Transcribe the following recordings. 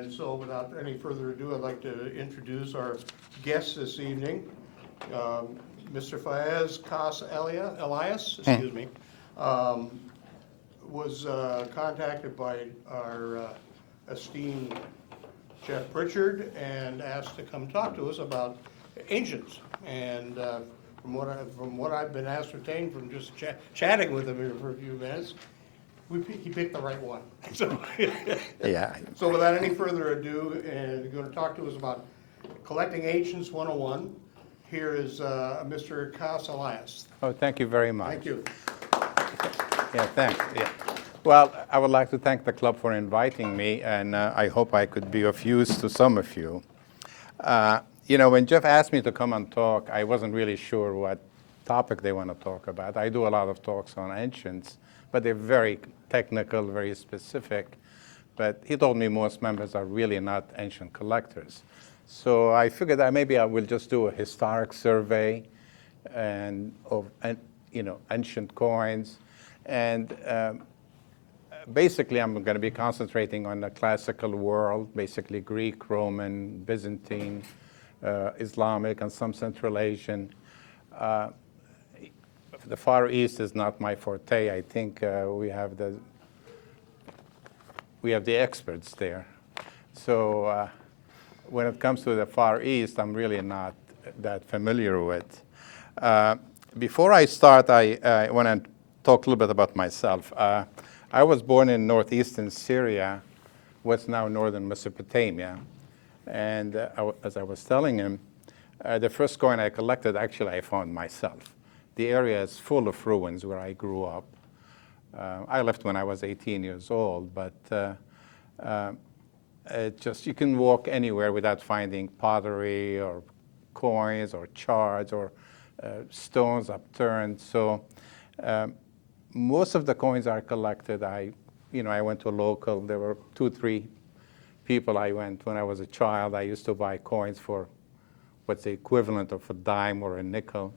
And so without any further ado, I'd like to introduce our guest this evening, Mr. Faiz Kass-Elias, excuse me, was contacted by our esteemed Jeff Pritchard and asked to come talk to us about ancients. And from what I've been ascertained from just chatting with him here for a few minutes, he picked the right one. So, yeah. So without any further ado, and going to talk to us about Collecting Ancients 101, here is Mr. Kass-Elias. Oh, thank you very much. Thank you. Yeah, thanks. Yeah. Well, I would like to thank the club for inviting me, and I hope I could be of use to some of you. You know, when Jeff asked me to come and talk, I wasn't really sure what topic they want to talk about. I do a lot of talks on ancients, but they're very technical, very specific. But he told me most members are really not ancient collectors. So I figured that maybe I will just do a historic survey of ancient coins. And basically, I'm going to be concentrating on the classical world, basically Greek, Roman, Byzantine, Islamic, and some Central Asian. The Far East is not my forte. I think we have the experts there. So when it comes to the Far East, I'm really not that familiar with. Before I start, I want to talk a little bit about myself. I was born in northeastern Syria, what's now northern Mesopotamia. And as I was telling him, the first coin I collected, actually, I found myself. The area is full of ruins where I grew up. I left when I was 18 years old, but you can walk anywhere without finding pottery or coins or shards or stones upturned. So most of the coins are collected. I went to a local. There were 2-3 people I went when I was a child. I used to buy coins for what's the equivalent of a dime or a nickel.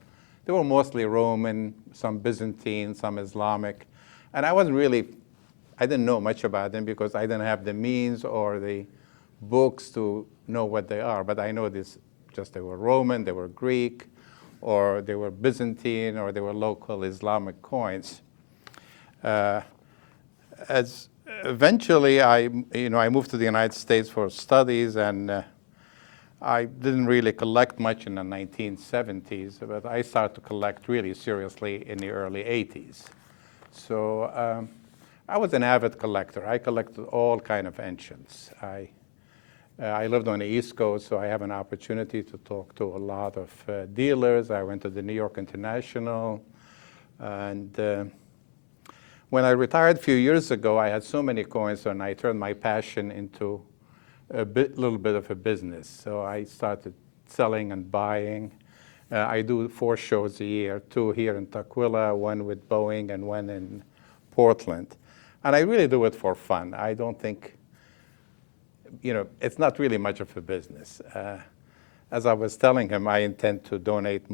They were mostly Roman, some Byzantine, some Islamic. And I didn't know much about them because I didn't have the means or the books to know what they are. But I know they were Roman, they were Greek, or they were Byzantine, or they were local Islamic coins. Eventually, I moved to the United States for studies, and I didn't really collect much in the 1970s, but I started to collect really seriously in the early 80s. So I was an avid collector. I collected all kind of ancients. I lived on the East Coast, so I have an opportunity to talk to a lot of dealers. I went to the New York International, and when I retired a few years ago, I had so many coins, and I turned my passion into a little bit of a business. So I started selling and buying. I do 4 shows a year, 2 here in Tukwila, 1 with Boeing, and 1 in Portland. And I really do it for fun. I don't think, it's not really much of a business. As I was telling him, I intend to donate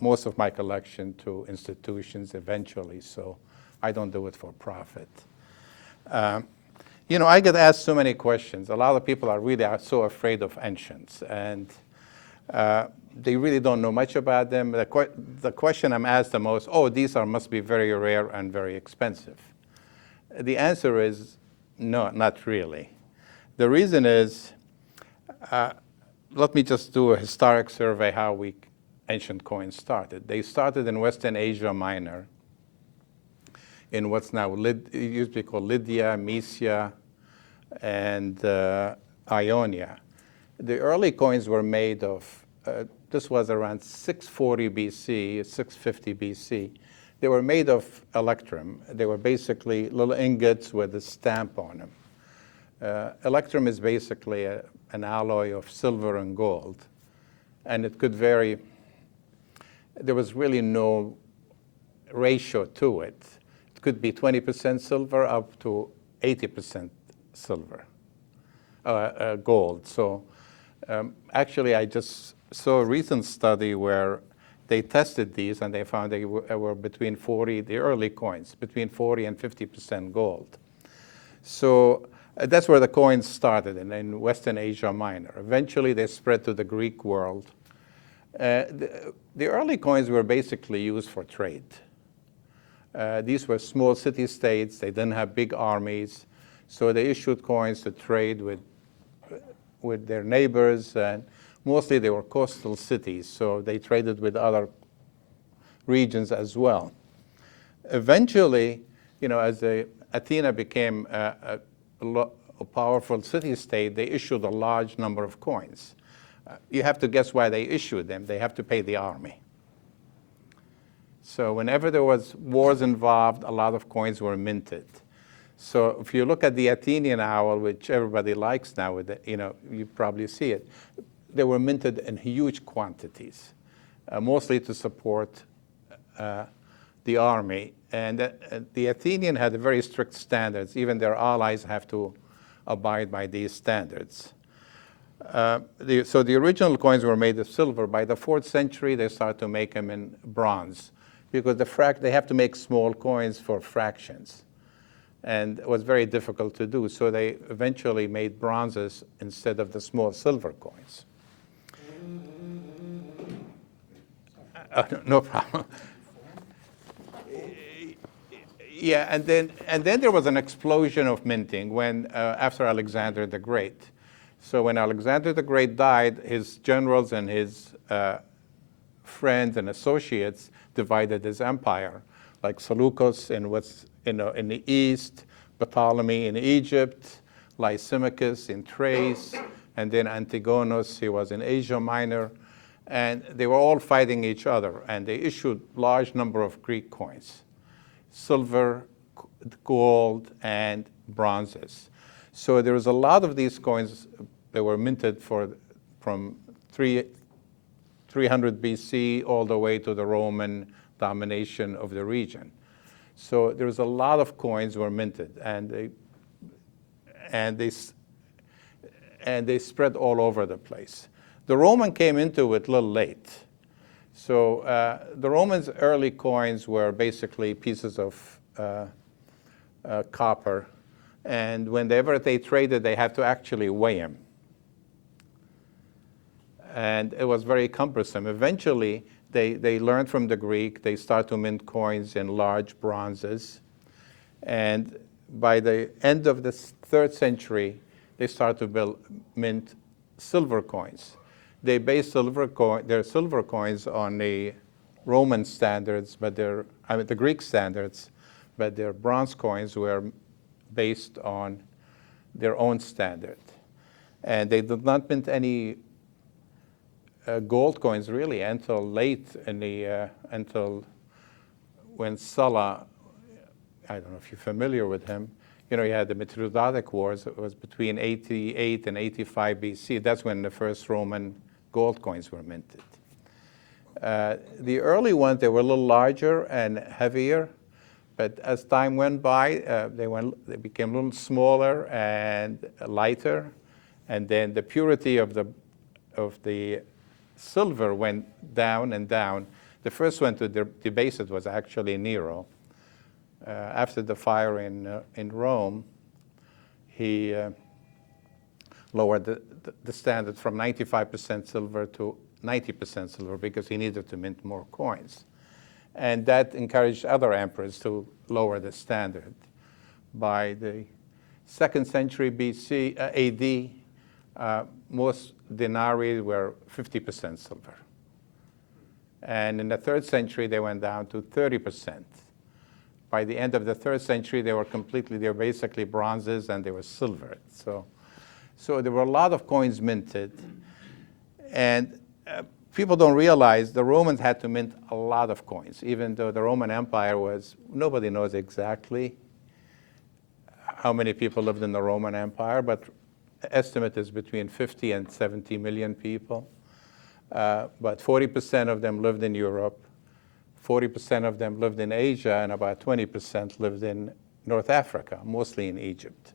most of my collection to institutions eventually, so I don't do it for profit. I get asked so many questions. A lot of people are so afraid of ancients, and they really don't know much about them. The question I'm asked the most, these must be very rare and very expensive. The answer is no, not really. The reason is, let me just do a historic survey how ancient coins started. They started in Western Asia Minor, in what's now used to be called Lydia, Mysia, and Ionia. The early coins were made of, this was around 640 BC, 650 BC. They were made of electrum. They were basically little ingots with a stamp on them. Electrum is basically an alloy of silver and gold, and it could vary. There was really no ratio to it. It could be 20% silver up to 80% silver, gold. So actually, I just saw a recent study where they tested these, and they found they were between the early coins, between 40 and 50% gold. So That's where the coins started, in Western Asia Minor. Eventually, they spread to the Greek world. The early coins were basically used for trade. These were small city-states. They didn't have big armies, so they issued coins to trade with their neighbors, and mostly they were coastal cities, so they traded with other regions as well. Eventually, as Athena became a powerful city-state, they issued a large number of coins. You have to guess why they issued them. They have to pay the army. So whenever there was wars involved, a lot of coins were minted. So if you look at the Athenian owl, which everybody likes now, you probably see it, they were minted in huge quantities, mostly to support the army. And the Athenian had very strict standards. Even their allies have to abide by these standards. So the original coins were made of silver. By the 4th century, they started to make them in bronze, because they have to make small coins for fractions. And it was very difficult to do. So they eventually made bronzes instead of the small silver coins. No problem. Yeah, and then there was an explosion of minting after Alexander the Great. So when Alexander the Great died, his generals and his friends and associates divided his empire, like Seleucus in the east, Ptolemy in Egypt, Lysimachus in Thrace, and then Antigonus, he was in Asia Minor, and they were all fighting each other, and they issued large number of Greek coins, silver, gold, and bronzes. So there was a lot of these coins that were minted from 300 BC all the way to the Roman domination of the region. So there was a lot of coins were minted, and they spread all over the place. The Roman came into it a little late. So the Romans' early coins were basically pieces of copper, and whenever they traded, they had to actually weigh them. And it was very cumbersome. Eventually, they learned from the Greek. They start to mint coins in large bronzes. And by the end of the 3rd century, they start to mint silver coins. They based their silver coins on the Roman standards, the Greek standards, but their bronze coins were based on their own standard. And they did not mint any gold coins really until late until when Sulla, I don't know if you're familiar with him, he had the Mithridatic Wars. It was between 88 and 85 BC. That's when the first Roman gold coins were minted. The early ones, they were a little larger and heavier, but as time went by, they became a little smaller and lighter, and then the purity of the silver went down and down. The first one to debase it was actually Nero. After the fire in Rome, he lowered the standard from 95% silver to 90% silver because he needed to mint more coins. And that encouraged other emperors to lower the standard. By the 2nd century BC, AD, most denarii were 50% silver. And in the 3rd century, they went down to 30%. By the end of the 3rd century, they were basically bronzes and they were silver. So there were a lot of coins minted. And people don't realize the Romans had to mint a lot of coins, even though the Roman Empire nobody knows exactly how many people lived in the Roman Empire, but the estimate is between 50 and 70 million people. But 40% of them lived in Europe, 40% of them lived in Asia, and about 20% lived in North Africa, mostly in Egypt.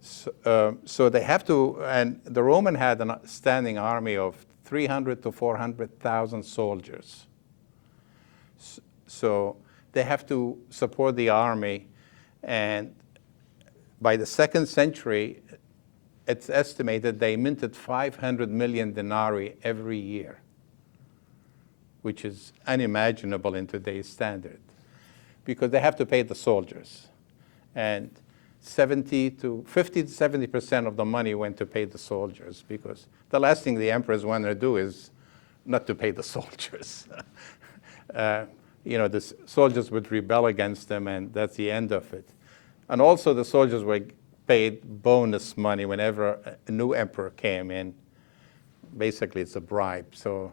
So they have to, and the Roman had a standing army of 300 to 400,000 soldiers. So they have to support the army, and by the 2nd century, it's estimated they minted 500 million denarii every year, which is unimaginable in today's standard, because they have to pay the soldiers. And 50 to 70% of the money went to pay the soldiers, because the last thing the emperors want to do is not to pay the soldiers. The soldiers would rebel against them, and that's the end of it. And also the soldiers were paid bonus money whenever a new emperor came in. Basically, it's a bribe. So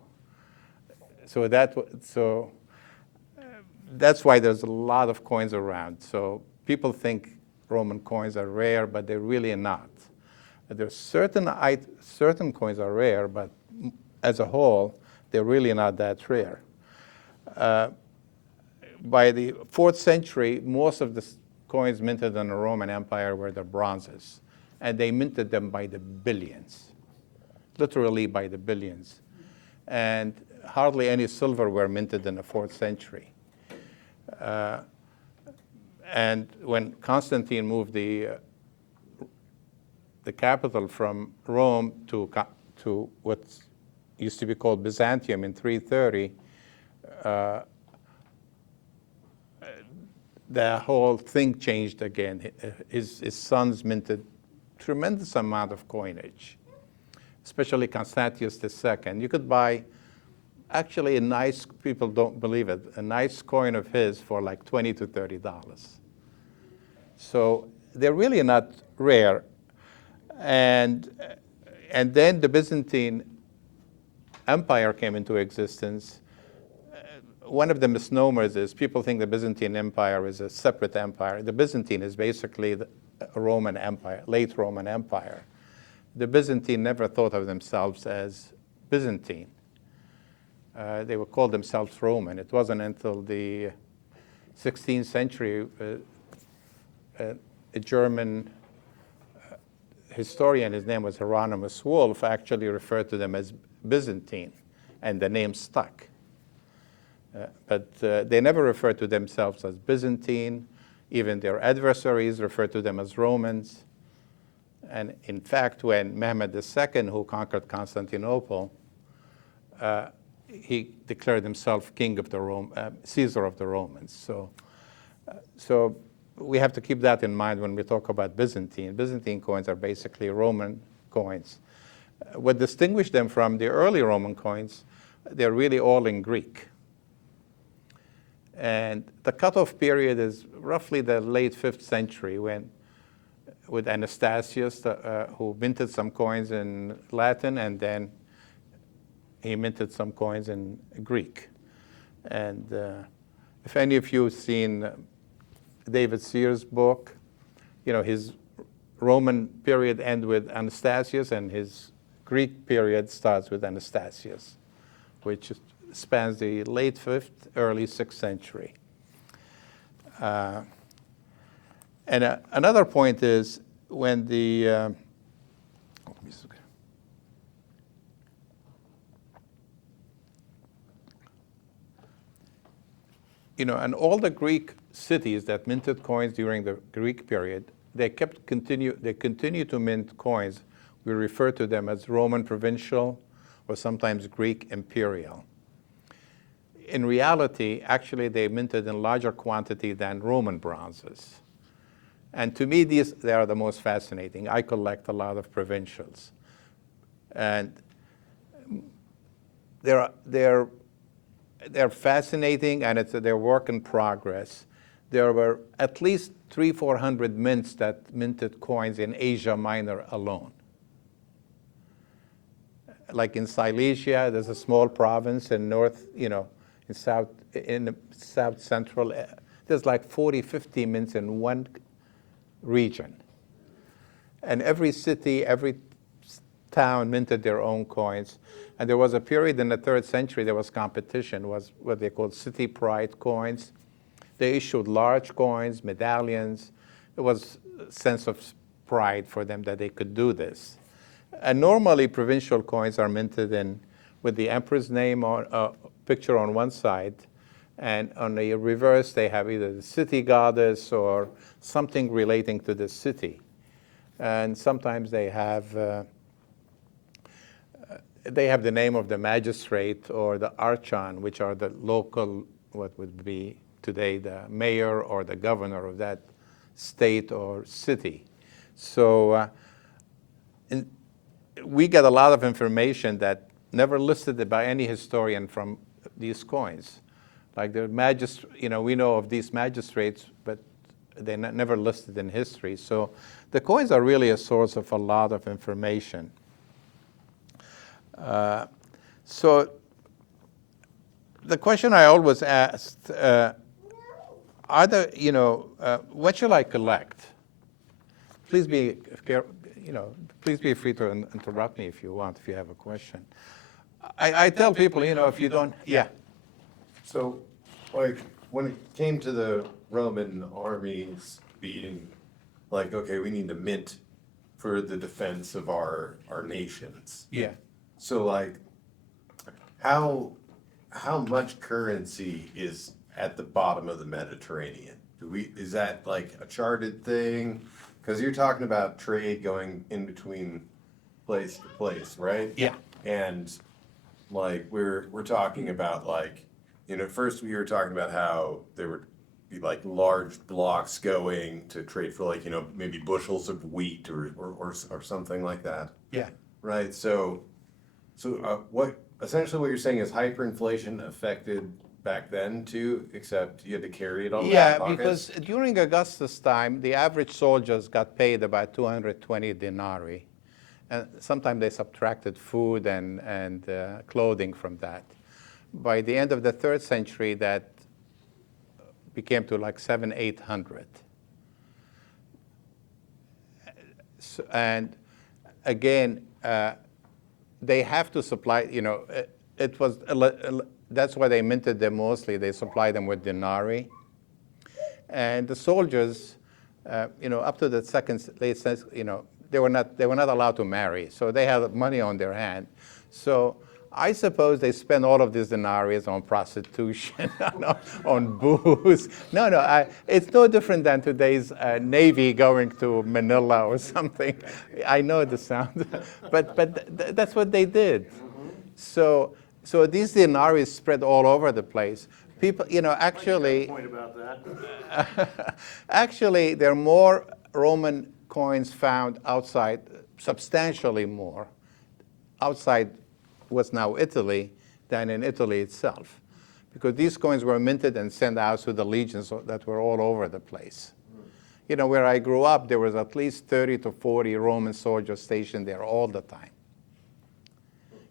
that's why there's a lot of coins around. So people think Roman coins are rare, but they're really not. There's certain coins are rare, but as a whole, they're really not that rare. By the 4th century, most of the coins minted in the Roman Empire were the bronzes, and they minted them by the billions, literally by the billions. And hardly any silver were minted in the 4th century. And when Constantine moved the capital from Rome to what used to be called Byzantium in 330, the whole thing changed again. His sons minted tremendous amount of coinage, especially Constantius II. You could buy, actually, people don't believe it, a nice coin of his for like $20 to $30. So they're really not rare. And then the Byzantine Empire came into existence. One of the misnomers is people think the Byzantine Empire is a separate empire. The Byzantine is basically the Roman Empire, late Roman Empire. The Byzantine never thought of themselves as Byzantine. They would call themselves Roman. It wasn't until the 16th century a German historian, his name was Hieronymus Wolff, actually referred to them as Byzantine, and the name stuck. But they never referred to themselves as Byzantine. Even their adversaries referred to them as Romans. And in fact, when Mehmed II, who conquered Constantinople, he declared himself king of the Caesar of the Romans. So we have to keep that in mind when we talk about Byzantine. Byzantine coins are basically Roman coins. What distinguished them from the early Roman coins, they're really all in Greek. And the cutoff period is roughly the late 5th century, with Anastasius, who minted some coins in Latin, and then he minted some coins in Greek. And if any of you have seen David Sears' book, his Roman period ends with Anastasius, and his Greek period starts with Anastasius, which spans the late 5th, early 6th century. And another point is when and all the Greek cities that minted coins during the Greek period, they continue to mint coins. We refer to them as Roman provincial or sometimes Greek imperial. In reality, actually, they minted in larger quantity than Roman bronzes. And to me, they are the most fascinating. I collect a lot of provincials. And they're fascinating, and they're work in progress. There were at least 300-400 mints that minted coins in Asia Minor alone. Like in Silesia, there's a small province in in the south central. There's like 40-50 mints in one region. And every city, every town minted their own coins. And there was a period in the 3rd century there was competition, was what they called city pride coins. They issued large coins, medallions. It was a sense of pride for them that they could do this. And normally provincial coins are minted with the emperor's name or picture on one side, And on the reverse, they have either the city goddess or something relating to the city. And sometimes they have the name of the magistrate or the archon, which are the local, what would be today the mayor or the governor of that state or city. So we get a lot of information that never listed by any historian from these coins. Like the we know of these magistrates, but they're never listed in history. So the coins are really a source of a lot of information. So the question I always asked, what should I collect? Please be, please be free to interrupt me if you want, if you have a question. I tell people, if you don't, yeah. So, like, when it came to the Roman armies being like, okay, we need to mint for the defense of our nations. Yeah. So, like, how much currency is at the bottom of the Mediterranean? Is that like a charted thing? Because you're talking about trade going in between place to place, right? Yeah. And like we're talking about like, first we were talking about how there would be like large blocks going to trade for like, maybe bushels of wheat or something like that. Yeah. Right. So what essentially what you're saying is hyperinflation affected back then too, except you had to carry it on. Yeah, because during Augustus' time, the average soldiers got paid about 220 denarii. And sometimes they subtracted food and clothing from that. By the end of the 3rd century, that became to like 700-800. So, and again, they have to supply, it was, that's why they minted them mostly. They supplied them with denarii. And the soldiers, up to the late century, they were not allowed to marry. So they had money on their hand. So I suppose they spent all of these denarii on prostitution, on booze. No, it's no different than today's Navy going to Manila or something. I know the sound, but that's what they did. So these denarii spread all over the place. People, actually, Point about that. actually, there are more Roman coins found outside, substantially more, outside what's now Italy than in Italy itself. Because these coins were minted and sent out to the legions that were all over the place. Where I grew up, there was at least 30 to 40 Roman soldiers stationed there all the time.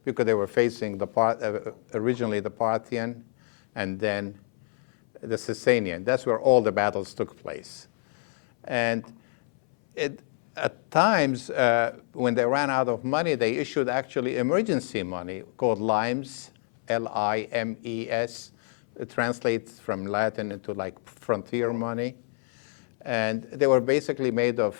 Because they were facing originally the Parthian and then the Sasanian. That's where all the battles took place. And at times, when they ran out of money, they issued actually emergency money called limes, Limes. It translates from Latin into like frontier money. And they were basically made of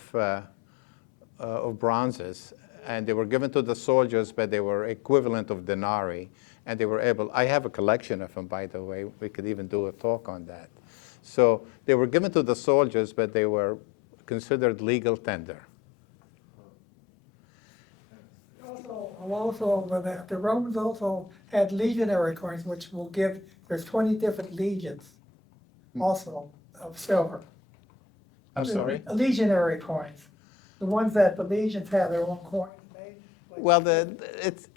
bronzes. And they were given to the soldiers, but they were equivalent of denarii. And they were able, I have a collection of them, by the way. We could even do a talk on that. So they were given to the soldiers, but they were considered legal tender. The Romans also had legionary coins, which will give, there's 20 different legions also of silver. I'm sorry? Legionary coins. The ones that the legions have their own coins made. Well, it's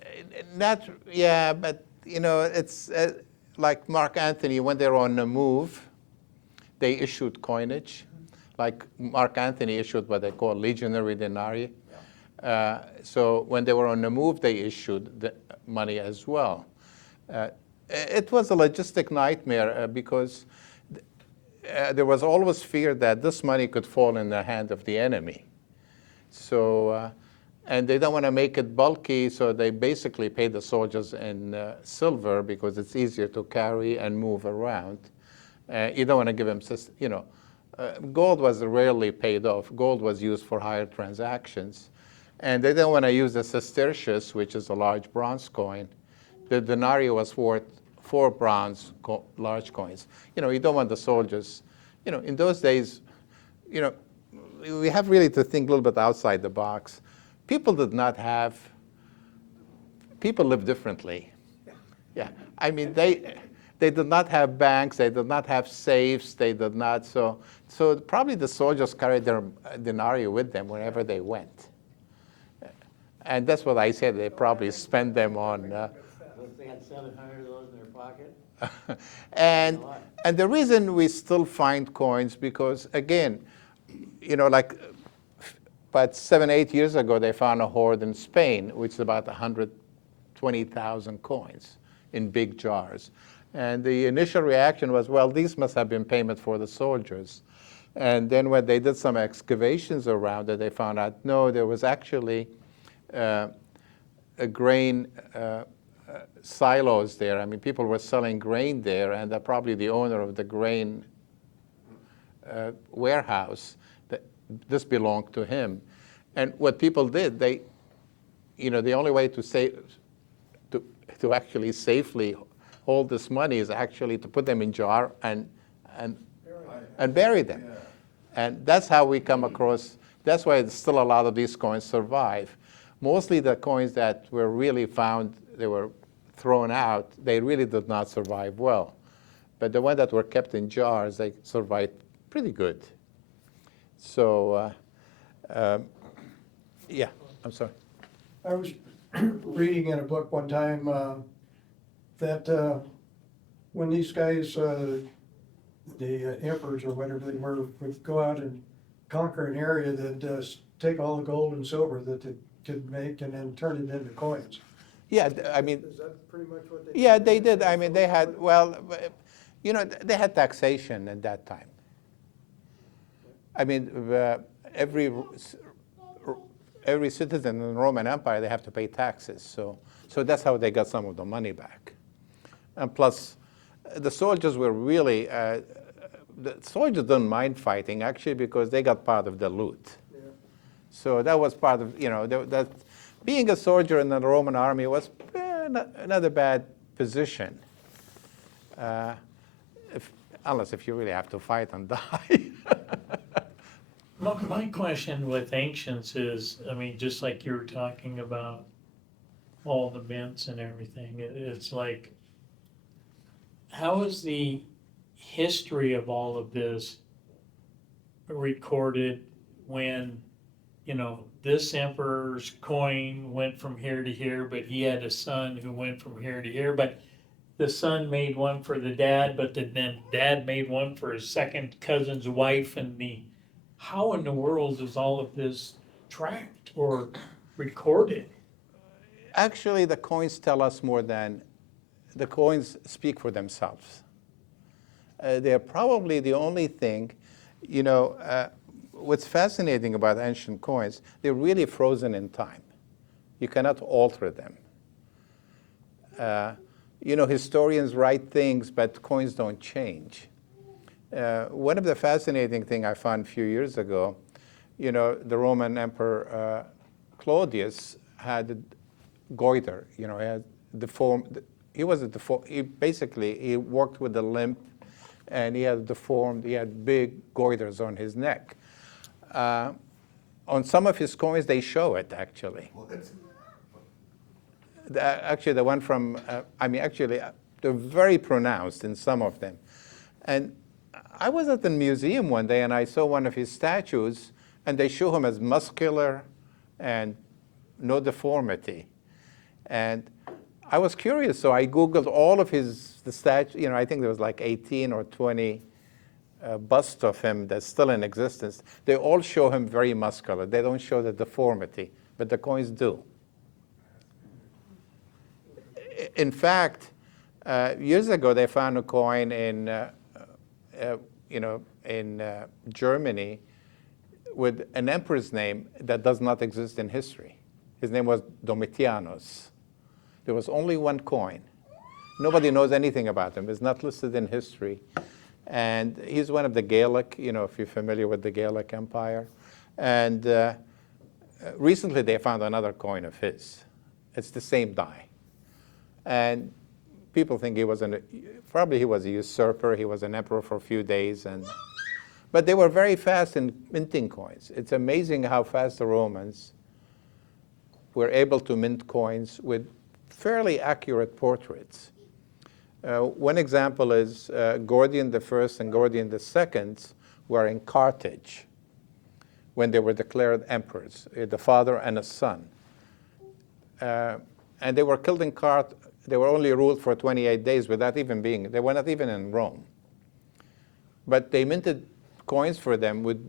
not, yeah, but it's like Mark Antony, when they're on the move, they issued coinage. Like Mark Antony issued what they call legionary denarii. So when they were on the move, they issued the money as well. It was a logistic nightmare because there was always fear that this money could fall in the hand of the enemy. So, and they don't want to make it bulky, so they basically pay the soldiers in silver because it's easier to carry and move around. You don't want to give them, gold was rarely paid off. Gold was used for higher transactions. And they don't want to use the sestertius, which is a large bronze coin. The denarii was worth 4 bronze large coins. You don't want the soldiers. In those days, we have really to think a little bit outside the box. People lived differently. Yeah, I mean, they did not have banks, they did not have safes, they did not, so probably the soldiers carried their denarii with them wherever they went. And that's what I said, they probably spent them on. They had 700 of those in their pocket? And the reason we still find coins, because again, like about 7-8 years ago, they found a hoard in Spain, which is about 120,000 coins in big jars. And the initial reaction was, well, these must have been payment for the soldiers. And then when they did some excavations around it, they found out, no, there was actually a grain silos there. I mean, people were selling grain there, and probably the owner of the grain warehouse, this belonged to him. And what people did, the only way to actually safely hold this money is actually to put them in jar and bury them. And that's how we come across, that's why still a lot of these coins survive. Mostly the coins that were really found, they were thrown out, they really did not survive well. But the ones that were kept in jars, they survived pretty good. So, yeah, I'm sorry. I was reading in a book one time that when these guys, the emperors or whatever they were, would go out and conquer an area, that take all the gold and silver that they could make and then turn it into coins. Yeah, I mean, Is that pretty much what they? yeah, they did. I mean, they had, well, they had taxation at that time. I mean, every citizen in the Roman Empire, they have to pay taxes. So that's how they got some of the money back. And plus, the soldiers were really, the soldiers didn't mind fighting, actually, because they got part of the loot. Yeah. So that was part of, that being a soldier in the Roman army was not a bad position. Unless if you really have to fight and die. My question with ancients is, I mean, just like you were talking about all the mints and everything, it's like, how is the history of all of this recorded when, this emperor's coin went from here to here, but he had a son who went from here to here, but the son made one for the dad, but then dad made one for his second cousin's wife, and how in the world is all of this tracked or recorded? Actually, the coins tell us more than, the coins speak for themselves. They're probably the only thing, what's fascinating about ancient coins, they're really frozen in time. You cannot alter them. Historians write things, but coins don't change. One of the fascinating things I found a few years ago, the Roman Emperor Claudius had a goiter, he had deformed, he worked with a limp, and he had big goiters on his neck. On some of his coins, they show it, actually. Actually, the one from, they're very pronounced in some of them. And I was at the museum one day, and I saw one of his statues, and they show him as muscular and no deformity. And I was curious, so I Googled all of the statues. I think there was like 18 or 20 busts of him that's still in existence. They all show him very muscular. They don't show the deformity, but the coins do. In fact, years ago, they found a coin in Germany with an emperor's name that does not exist in history. His name was Domitianus. There was only one coin. Nobody knows anything about him. It's not listed in history. And he's one of the Gaelic, if you're familiar with the Gaelic Empire. And recently they found another coin of his. It's the same die. And people think he was probably he was a usurper. He was an emperor for a few days, but they were very fast in minting coins. It's amazing how fast the Romans were able to mint coins with fairly accurate portraits. One example is Gordian I and Gordian II were in Carthage when they were declared emperors, the father and a son. And they were killed in Carthage. They were only ruled for 28 days without even they were not even in Rome. But they minted coins for them with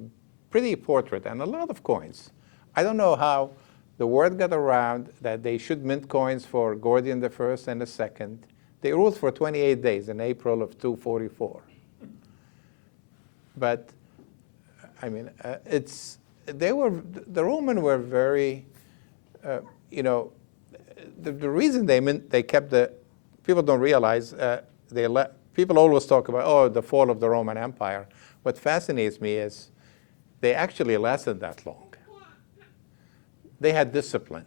pretty portrait and a lot of coins. I don't know how the word got around that they should mint coins for Gordian I and II. They ruled for 28 days in April of 244. But, I mean, the Romans were very, the reason they kept people don't realize, people always talk about, the fall of the Roman Empire. What fascinates me is they actually lasted that long. They had discipline,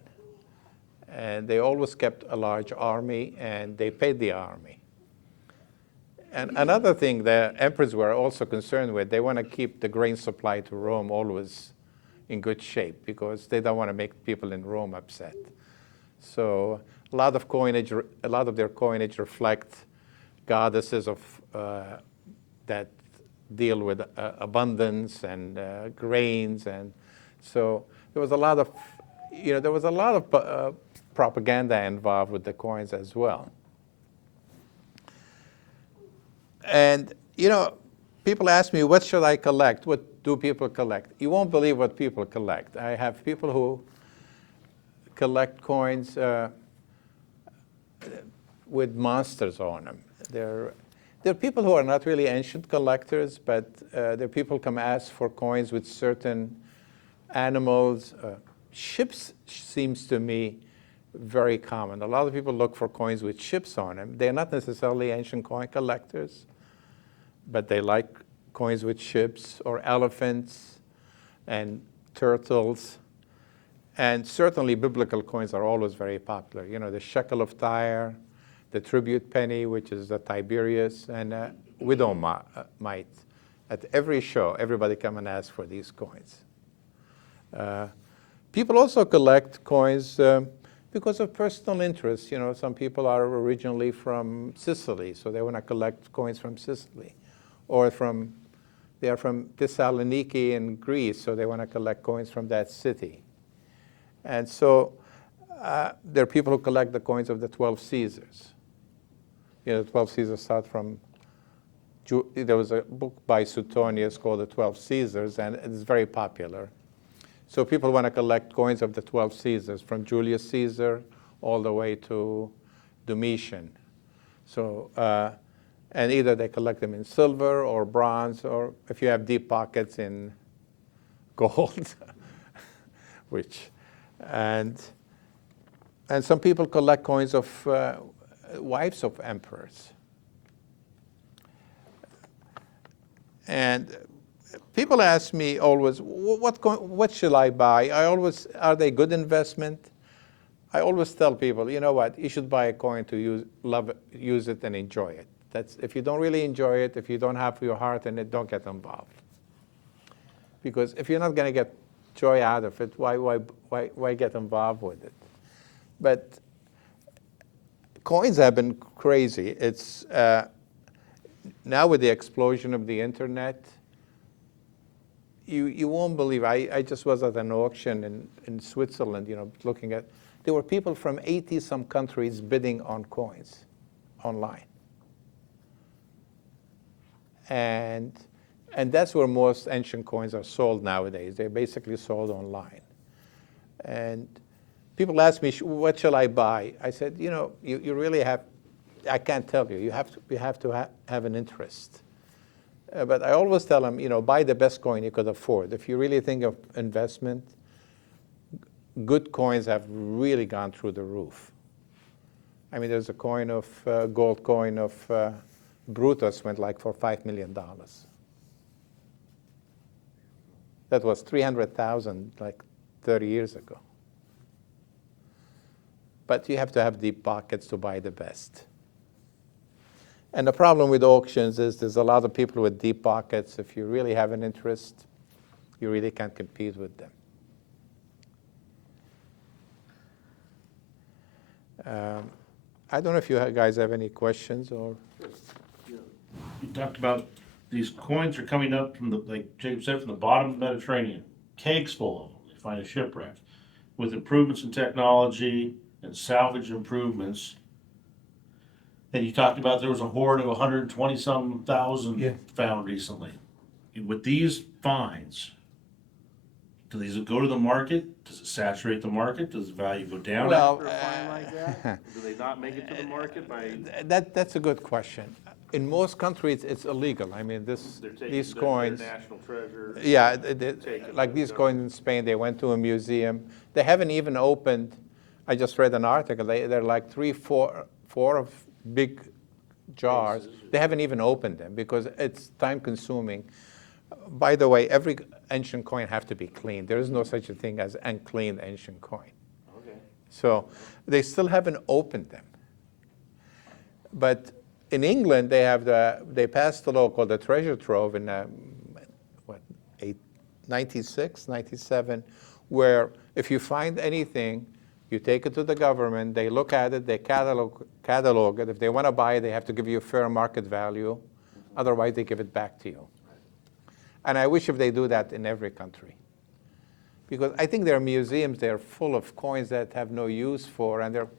and they always kept a large army, and they paid the army. And another thing the emperors were also concerned with, they want to keep the grain supply to Rome always in good shape because they don't want to make people in Rome upset. So a lot of their coinage reflect goddesses that deal with abundance and grains, and so there was a lot of propaganda involved with the coins as well. And people ask me, what should I collect? What do people collect? You won't believe what people collect. I have people who collect coins with monsters on them. There are people who are not really ancient collectors, but there are people who come ask for coins with certain animals. Ships seems to me very common. A lot of people look for coins with ships on them. They're not necessarily ancient coin collectors, but they like coins with ships or elephants and turtles. And certainly biblical coins are always very popular. The shekel of Tyre, the tribute penny, which is the Tiberius, and widow mite. At every show, everybody come and ask for these coins. People also collect coins because of personal interest. Some people are originally from Sicily, so they want to collect coins from Sicily. Or they are from Thessaloniki in Greece, so they want to collect coins from that city. And so there are people who collect the coins of the 12 Caesars. The 12 Caesars start from, there was a book by Suetonius called The 12 Caesars, and it's very popular. So people want to collect coins of the 12 Caesars, from Julius Caesar all the way to Domitian. So, and either they collect them in silver or bronze, or if you have deep pockets, in gold, and some people collect coins of wives of emperors. And people ask me always, what should I buy? Are they good investment? I always tell people, you know what, you should buy a coin to use it and enjoy it. If you don't really enjoy it, if you don't have your heart in it, don't get involved. Because if you're not going to get joy out of it, why get involved with it? But coins have been crazy. It's now with the explosion of the internet, you won't believe. I just was at an auction in Switzerland, looking at, there were people from 80-some countries bidding on coins online. And that's where most ancient coins are sold nowadays. They're basically sold online. And people ask me, what shall I buy? I said, you really have, I can't tell you. You have to have an interest. But I always tell them, buy the best coin you could afford. If you really think of investment, good coins have really gone through the roof. I mean, there's a gold coin of Brutus went like for $5 million. That was 300,000 like 30 years ago. But you have to have deep pockets to buy the best. And the problem with auctions is there's a lot of people with deep pockets. If you really have an interest, you really can't compete with them. I don't know if you guys have any questions or. You talked about these coins are coming up from the, like Jacob said, from the bottom of the Mediterranean, kegs full of them. They find a shipwreck. With improvements in technology and salvage improvements, and you talked about there was a hoard of 120-some thousand Yeah. found recently. With these finds, do these go to the market? Does it saturate the market? Does the value go down Well, after a find like that? Do they not make it to the market by? That's a good question. In most countries, it's illegal. I mean, They're taking these their coins. national treasure. Yeah, Taken like by these the coins in Spain, they went to a museum. They haven't even opened. I just read an article. They're like four of big jars. They haven't even opened them because it's time consuming. By the way, every ancient coin have to be cleaned. There is no such a thing as unclean ancient coin. Okay. So they still haven't opened them. But in England, they passed a law called the Treasure Trove in 96, 97, where if you find anything, you take it to the government, they look at it, they catalog it. If they want to buy it, they have to give you a fair market value. Otherwise, they give it back to you. And I wish if they do that in every country. Because I think there are museums, they're full of coins that have no use for, and there are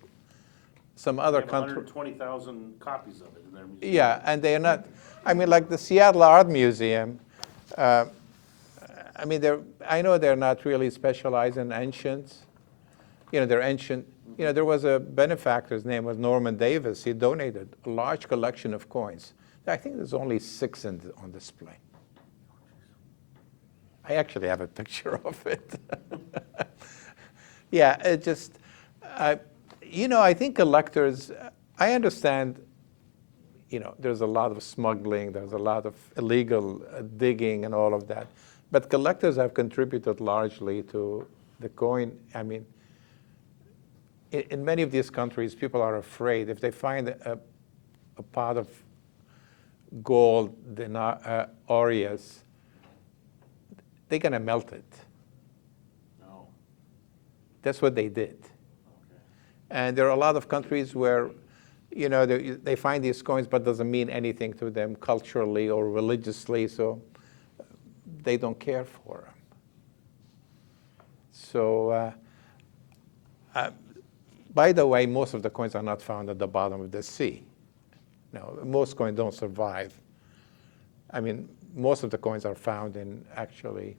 some other countries. 120,000 copies of it in their museum. Yeah, and they're not, I mean, like the Seattle Art Museum, I mean, I know they're not really specialized in ancients. You know, they're ancient. You know, there was a benefactor, his name was Norman Davis. He donated a large collection of coins. I think there's only 6 on display. I actually have a picture of it. Yeah, it just, you know, I think collectors, I understand, you know, there's a lot of smuggling, there's a lot of illegal digging and all of that. But collectors have contributed largely to the coin. I mean, in many of these countries, people are afraid if they find a pot of gold, aureus, they're going to melt it. No. That's what they did. And there are a lot of countries where, you know, they find these coins, but doesn't mean anything to them culturally or religiously, so they don't care for them. So, by the way, most of the coins are not found at the bottom of the sea. No, most coins don't survive. I mean, most of the coins are found in actually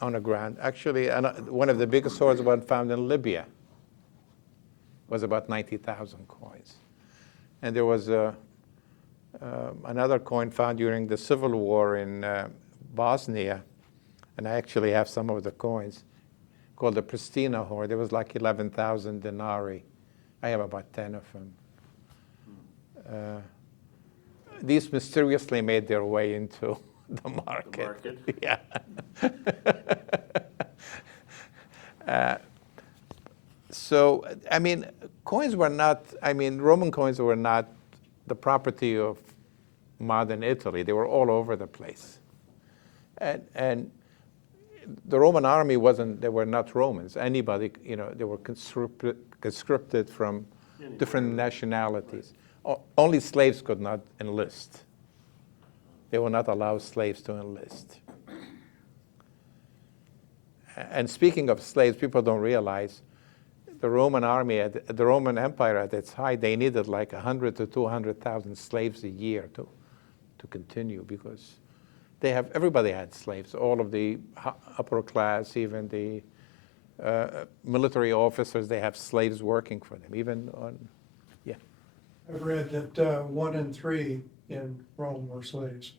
on the ground. Actually, one of the biggest hoards was found in Libya. Was about 90,000 coins. And there was another coin found during the Civil War in Bosnia, and I actually have some of the coins, called the Pristina hoard. There was like 11,000 denarii. I have about 10 of them. These mysteriously made their way into the market. Yeah. So, I mean, coins were not, I mean, Roman coins were not the property of modern Italy. They were all over the place. And the Roman army they were not Romans. Anybody, you know, they were conscripted from different nationalities. Only slaves could not enlist. They will not allow slaves to enlist. And speaking of slaves, people don't realize the Roman army, the Roman Empire at its height, they needed like 100 to 200,000 slaves a year to continue, because everybody had slaves, all of the upper class, even the military officers, they have slaves working for them, even on, yeah. I've read that 1 in 3 in Rome were slaves.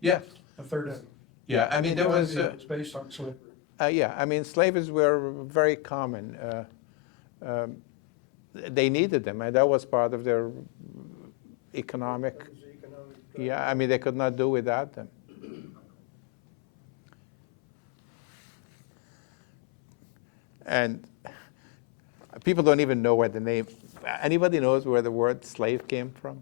Yeah. A third of them. Yeah, I mean, there was... It's based on slavery. Yeah, I mean, slaves were very common. They needed them, and that was part of their economic... Yeah, I mean, they could not do without them. And people don't even know where the name... Anybody knows where the word slave came from?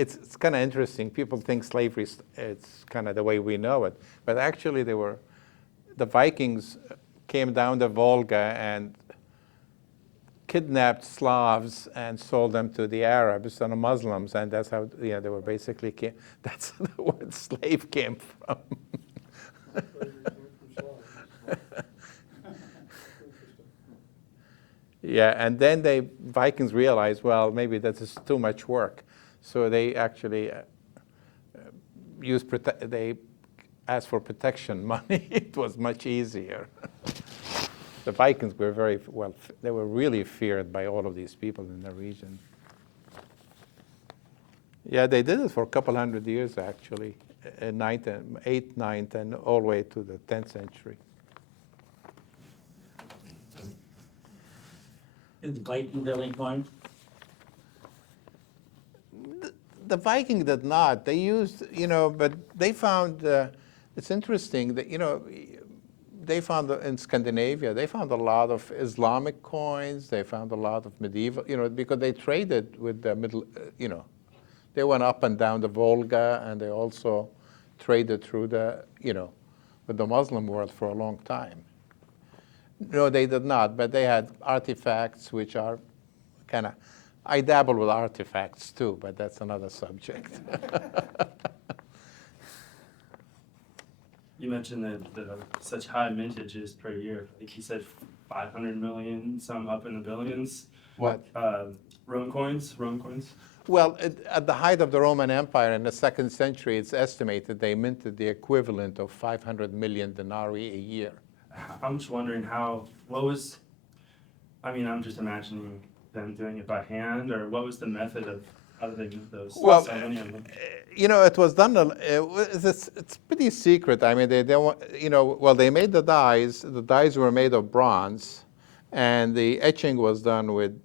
it's kind of interesting. People think slavery it's kind of the way we know it, but actually the Vikings came down the Volga and kidnapped Slavs and sold them to the Arabs and the Muslims, and that's how they were basically that's the word slave came from. Yeah, and then Vikings realized, well, maybe this is too much work, so they actually they asked for protection money. It was much easier. The Vikings were they were really feared by all of these people in the region. Yeah, they did it for a couple hundred years, actually, 8th, 9th, and all the way to the 10th century. Is Viking building coins? The Viking did not. They used, but they found, it's interesting that, they found in Scandinavia, they found a lot of Islamic coins. They found a lot of medieval, because they traded with the middle, they went up and down the Volga, and they also traded through with the Muslim world for a long time. No, they did not, but they had artifacts which are kind of, I dabble with artifacts too, but that's another subject. You mentioned that there are such high mintages per year. I think you said 500 million, some up in the billions. What? Rome coins. Well, at the height of the Roman Empire in the 2nd century, it's estimated they minted the equivalent of 500 million denarii a year. I'm just wondering I'm just imagining them doing it by hand, or what was the method of how did they mint those? Well, so many of them? It was done, it's pretty secret. I mean, they made the dies. The dies were made of bronze, and the etching was done with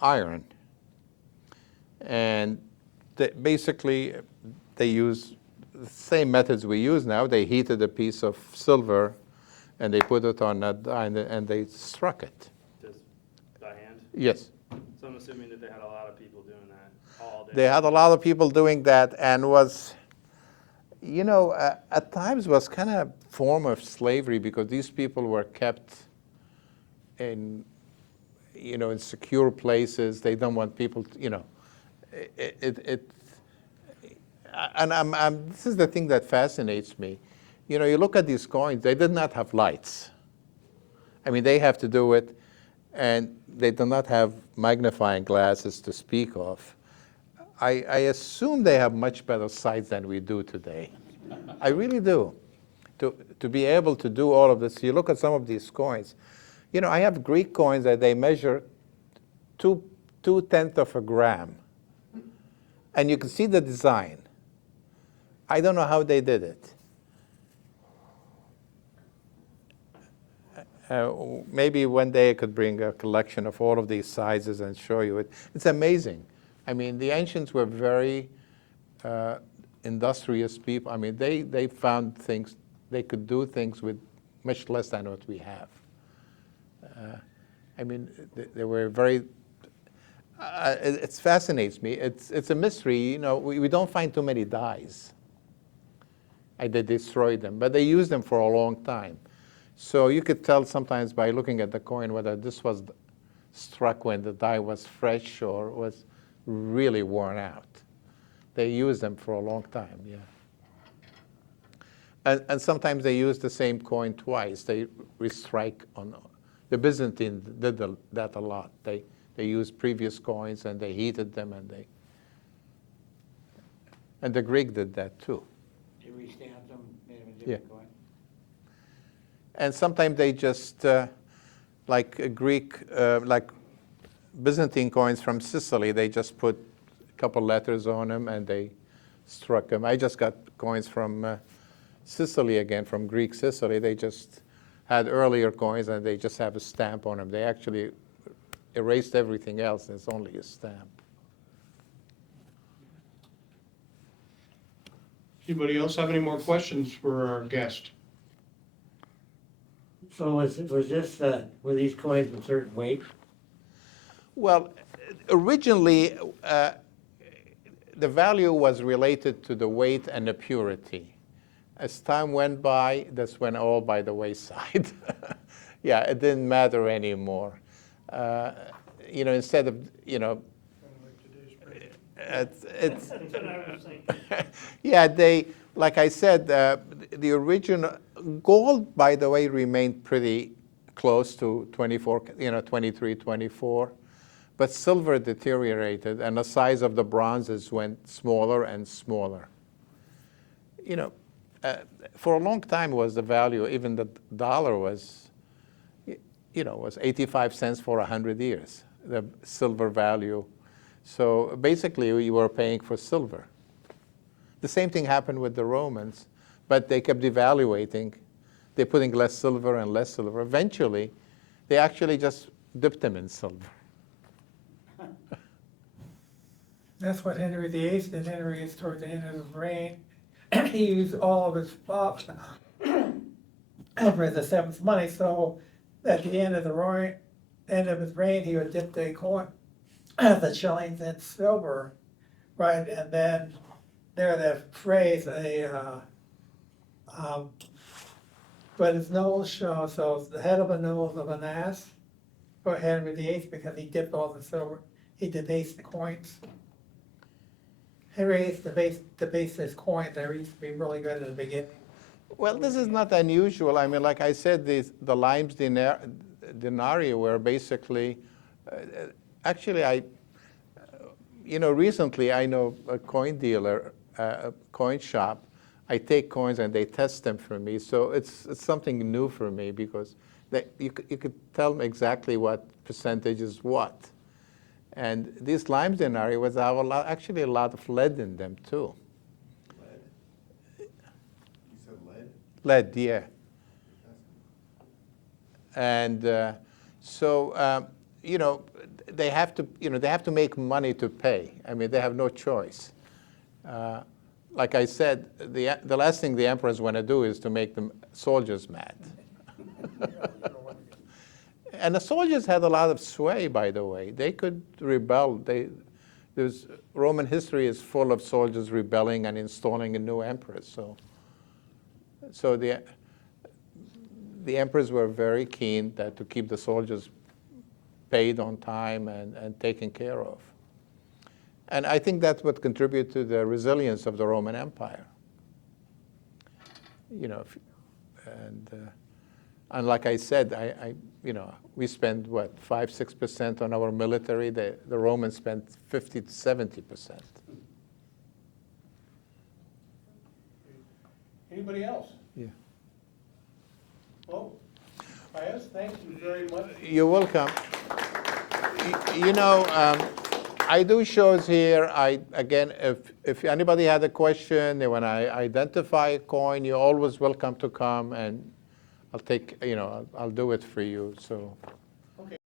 iron. And basically, they used the same methods we use now. They heated a piece of silver, and they put it on that die, and they struck it. Just by hand? Yes. So I'm assuming that they had a lot of people doing that all day. They had a lot of people doing that, and was, at times was kind of form of slavery, because these people were kept in, in secure places. They don't want people to, this is the thing that fascinates me. You look at these coins, they did not have lights. I mean, they have to do it, and they do not have magnifying glasses to speak of. I assume they have much better sight than we do today. I really do. To be able to do all of this, you look at some of these coins. I have Greek coins that they measure 2/10 of a gram. And you can see the design. I don't know how they did it. Maybe one day I could bring a collection of all of these sizes and show you it. It's amazing. I mean, the ancients were very industrious people. I mean, they found things, they could do things with much less than what we have. I mean, they were very, it fascinates me. It's a mystery, we don't find too many dies. They destroyed them, but they used them for a long time. So you could tell sometimes by looking at the coin whether this was struck when the die was fresh or was really worn out. They used them for a long time, yeah. And sometimes they use the same coin twice. They restrike on. The Byzantines did that a lot. They used previous coins and they heated them, and the Greek did that too. They re-stamped them, made them a Yeah. different coin. And sometimes they just, like a Greek, like Byzantine coins from Sicily, they just put a couple letters on them and they struck them. I just got coins from Sicily again, from Greek Sicily. They just had earlier coins and they just have a stamp on them. They actually erased everything else. There's only a stamp. Anybody else have any more questions for our guest? So were these coins a certain weight? Well, originally, the value was related to the weight and the purity. As time went by, this went all by the wayside. Yeah, it didn't matter anymore. Instead of, it's yeah, like I said, the original gold, by the way, remained pretty close to 24, 23, 24, but silver deteriorated, and the size of the bronzes went smaller and smaller. For a long time was the value, even the dollar was, was 85 cents for 100 years, the silver value. So basically, we were paying for silver. The same thing happened with the Romans, but they kept devaluating. They're putting less silver and less silver. Eventually, they actually just dipped them in silver. That's what Henry VIII did. Henry VIII, toward the end of his reign, he used all of his flops for the seventh money. So at the end of his reign, he would dip the coin, the shillings in silver, right? And then the phrase, but his nose shows, so the head of a nose of an ass for Henry VIII, because he dipped all the silver, he debased the coins. Henry VIII debased his coins. They used to be really good at the beginning. Well, this is not unusual. I mean, like I said, the limes denarii were basically, actually, recently I know a coin dealer, a coin shop. I take coins and they test them for me. So it's something new for me, because you could tell them exactly what percentage is what. And these limes denarii was actually a lot of lead in them too. Lead? You said lead? Lead, yeah. And so they have to make money to pay. I mean, they have no choice. Like I said, the last thing the emperors want to do is to make the soldiers mad. And the soldiers had a lot of sway, by the way. They could rebel. Roman history is full of soldiers rebelling and installing a new emperor. So the emperors were very keen to keep the soldiers paid on time and taken care of. And I think that's what contributed to the resilience of the Roman Empire. And like I said, we spend, 5-6% on our military. The Romans spent 50 to 70%. Anybody else? Yeah. Well, Faiz, thank you very much. You're welcome. I do shows here. Again, if anybody had a question, when I identify a coin, you're always welcome to come, and I'll take, I'll do it for you. So.